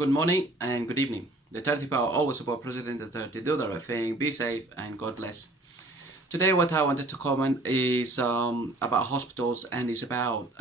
Good morning and good evening. Duterte power always support President Duterte. Do the right thing, be safe, and God bless. Today, what I wanted to comment is about hospitals, and it's about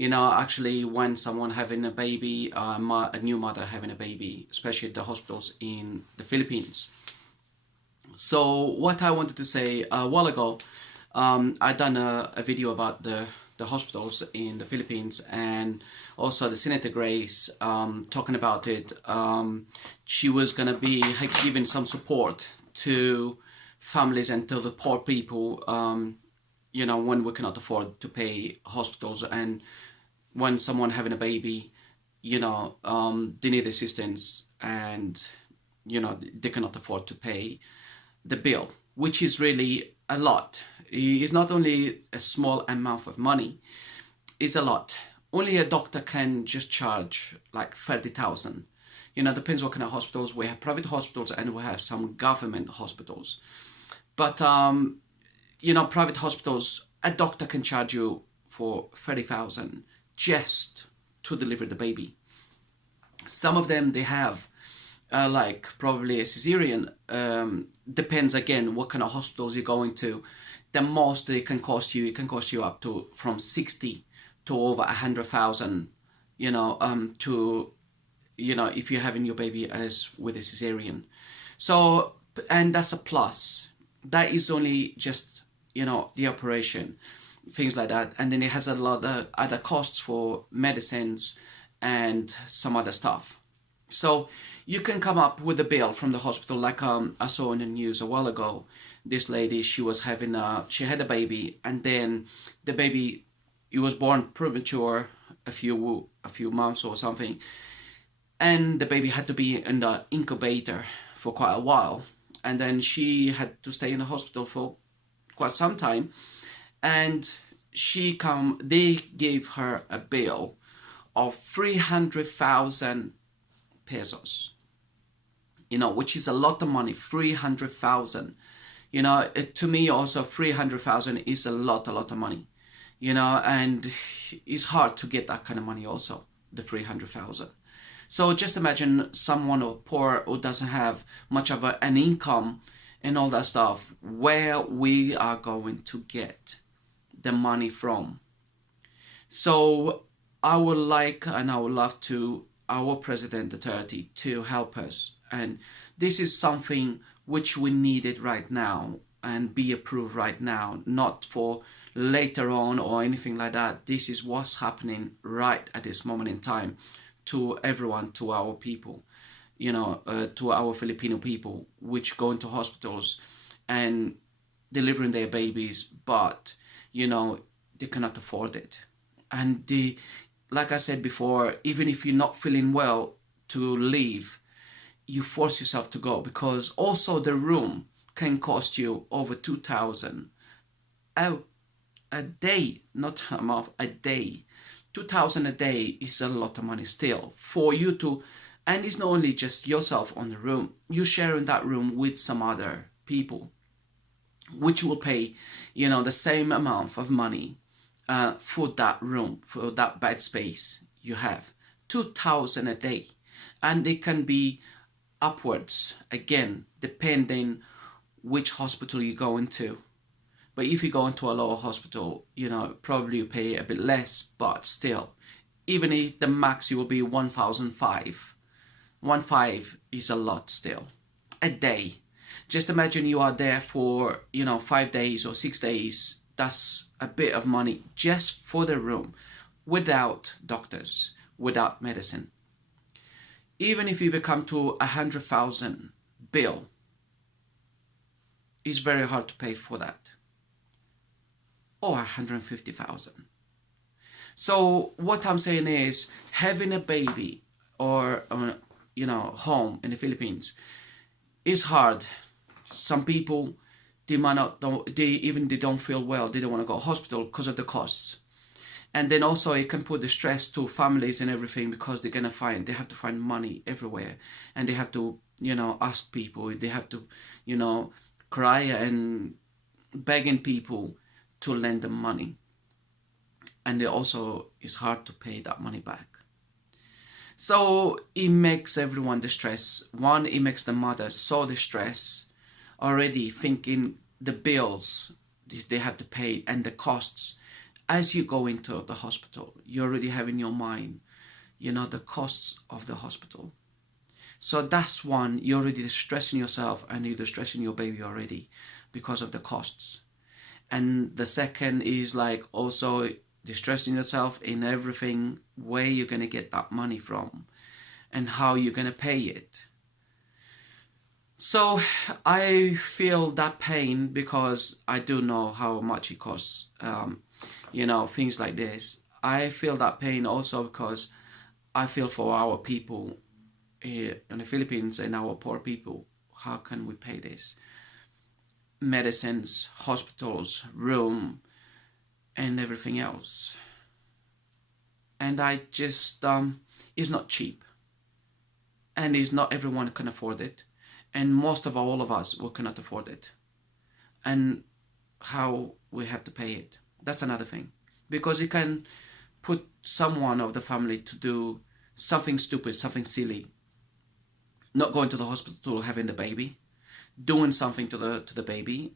actually when someone having a baby, a new mother having a baby, especially the hospitals in the Philippines. So what I wanted to say a while ago, I done a video about the hospitals in the Philippines, and also the Senator Grace talking about it. She was going to be giving some support to families and to the poor people, when we cannot afford to pay hospitals, and when someone having a baby, they need assistance, and they cannot afford to pay the bill, which is really a lot. It's not only a small amount of money, it's a lot. Only a doctor can just charge like 30,000. Depends what kind of hospitals. We have private hospitals and we have some government hospitals. But, private hospitals, a doctor can charge you for 30,000 just to deliver the baby. Some of them, they have like probably a cesarean. Depends again what kind of hospitals you're going to. The most it can cost you up to from 60 to over 100,000, if you're having your baby as with a cesarean. So, and that's a plus. That is only just, the operation, things like that. And then it has a lot of other costs for medicines and some other stuff. So you can come up with a bill from the hospital, like I saw in the news a while ago. This lady, she had a baby, and then the baby, it was born premature, a few months or something, and the baby had to be in the incubator for quite a while, and then she had to stay in the hospital for quite some time, and they gave her a bill of 300,000 pesos, which is a lot of money. 300,000. To me also 300,000 is a lot of money, and it's hard to get that kind of money also, the 300,000. So just imagine someone who poor, who doesn't have much of an income and all that stuff, where we are going to get the money from. So I would love to our President Duterte to help us, and this is something which we needed right now and be approved right now, not for later on or anything like that. This is what's happening right at this moment in time to everyone, to our people, to our Filipino people, which go into hospitals and delivering their babies, but, they cannot afford it. And like I said before, even if you're not feeling well to leave, you force yourself to go, because also the room can cost you over 2,000 a day, not a month, a day. 2,000 a day is a lot of money still for you to, and it's not only just yourself on the room, you're sharing that room with some other people, which will pay, the same amount of money for that room, for that bed space you have. 2,000 a day, and it can be upwards, again, depending which hospital you go into. But if you go into a lower hospital, probably you pay a bit less, but still, even if the max you will be 1,500. 1,500 is a lot still, a day. Just imagine you are there for, 5 days or 6 days. That's a bit of money just for the room, without doctors, without medicine. Even if you become to 100,000 bill, it's very hard to pay for that, or 150,000. So what I'm saying is, having a baby or home in the Philippines is hard. Some people, they don't feel well, they don't want to go to hospital because of the costs. And then also it can put the stress to families and everything, because they have to find money everywhere, and they have to, ask people, they have to, cry and begging people to lend them money. And it also is hard to pay that money back. So it makes everyone distressed. One, it makes the mother so distressed, already thinking the bills they have to pay and the costs. As you go into the hospital, you already have in your mind, the costs of the hospital. So that's one, you're already distressing yourself and you're distressing your baby already because of the costs. And the second is like also distressing yourself in everything, where you're going to get that money from and how you're going to pay it. So I feel that pain because I do know how much it costs, things like this. I feel that pain also because I feel for our people here in the Philippines and our poor people. How can we pay this? Medicines, hospitals, room, and everything else. And I just, it's not cheap. And it's not everyone can afford it. And most of all of us, we cannot afford it. And how we have to pay it. That's another thing. Because you can put someone of the family to do something stupid, something silly. Not going to the hospital, having the baby. Doing something to the baby.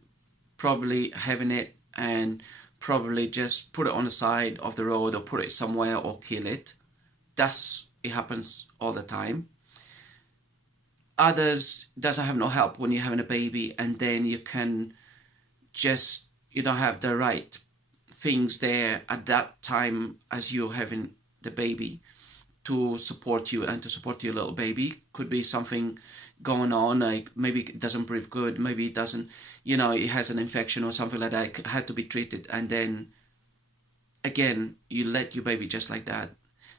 Probably having it and probably just put it on the side of the road or put it somewhere or kill it. It happens all the time. Others doesn't have no help when you're having a baby, and then you can just, you don't have the right things there at that time as you're having the baby to support you and to support your little baby. Could be something going on, like maybe it doesn't breathe good, maybe it doesn't, it has an infection or something like that, it had to be treated, and then again you let your baby just like that,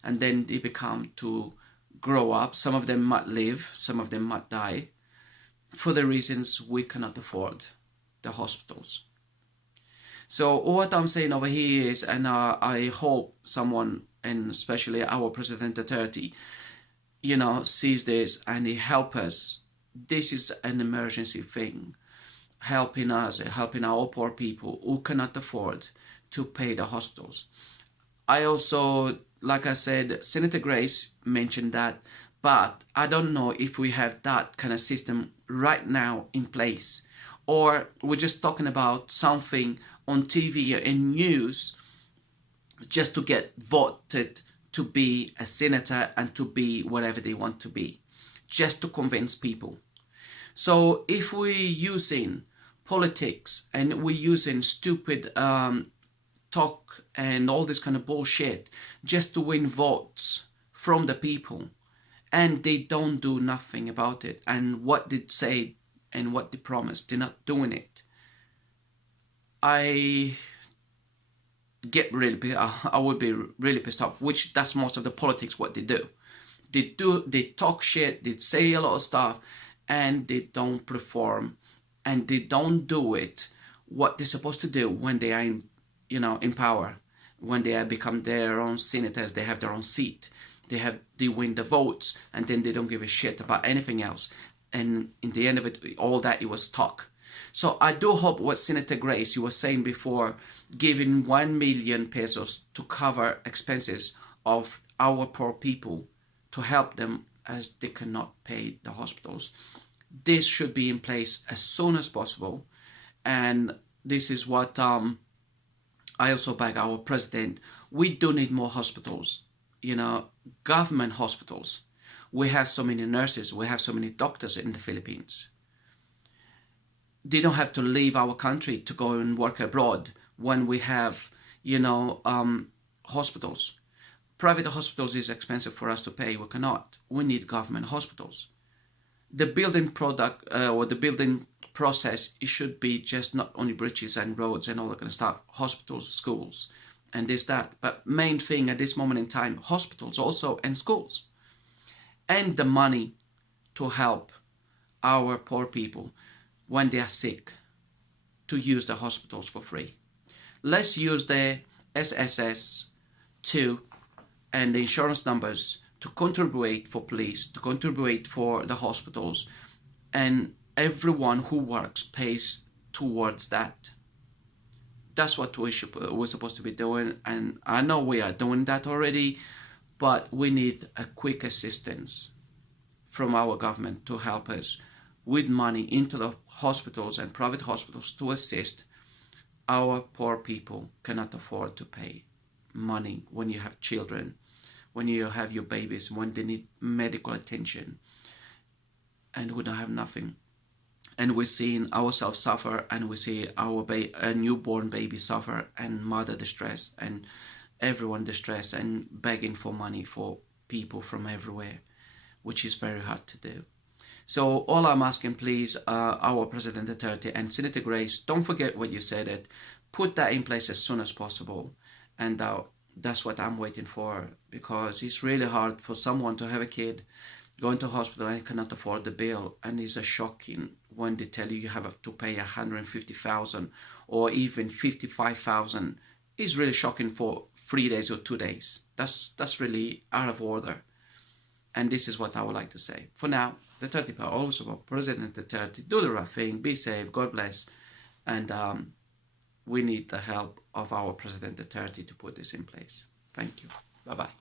and then they become to grow up. Some of them might live, some of them might die for the reasons we cannot afford the hospitals. So what I'm saying over here is, and I hope someone, and especially our President Duterte, sees this and he help us. This is an emergency thing, helping us, helping our poor people who cannot afford to pay the hospitals. I also, like I said, Senator Grace mentioned that, but I don't know if we have that kind of system right now in place, or we're just talking about something on TV and news just to get voted to be a senator and to be whatever they want to be, just to convince people. So if we're using politics and we're using stupid talk and all this kind of bullshit just to win votes from the people, and they don't do nothing about it, and what they say and what they promised, they're not doing it, I would be really pissed off, which that's most of the politics what they do. They talk shit, they say a lot of stuff, and they don't perform, and they don't do it what they're supposed to do when they are in power, when they have become their own senators, they have their own seat, they win the votes, and then they don't give a shit about anything else. And in the end of it, all that, it was talk. So I do hope what Senator Grace, you were saying before, giving 1 million pesos to cover expenses of our poor people, to help them as they cannot pay the hospitals. This should be in place as soon as possible. And this is what I also beg our president. We do need more hospitals, government hospitals. We have so many nurses, we have so many doctors in the Philippines. They don't have to leave our country to go and work abroad when we have, hospitals. Private hospitals is expensive for us to pay. We cannot. We need government hospitals. The building product or the building process, it should be just not only bridges and roads and all that kind of stuff, hospitals, schools, and this, that. But main thing at this moment in time, hospitals also and schools. And the money to help our poor people when they are sick, to use the hospitals for free. Let's use the SSS and the insurance numbers to contribute for police, to contribute for the hospitals, and everyone who works pays towards that. We're supposed to be doing, and I know we are doing that already, but we need a quick assistance from our government to help us with money into the hospitals and private hospitals to assist our poor people cannot afford to pay money when you have children, when you have your babies, when they need medical attention, and we don't have nothing. And we're seeing ourselves suffer, and we see our newborn baby suffer, and mother distress, and everyone distressed, and begging for money for people from everywhere, which is very hard to do. So all I'm asking, please, our President Duterte and Senator Grace, don't forget what you said. It put that in place as soon as possible, and that's what I'm waiting for, because it's really hard for someone to have a kid going to hospital and cannot afford the bill, and it's a shocking when they tell you have to pay 150,000 or even 55,000. It's really shocking for 3 days or 2 days. That's really out of order. And this is what I would like to say. For now, Duterte power, also for President Duterte, do the right thing, be safe, God bless. And we need the help of our President Duterte to put this in place. Thank you. Bye-bye.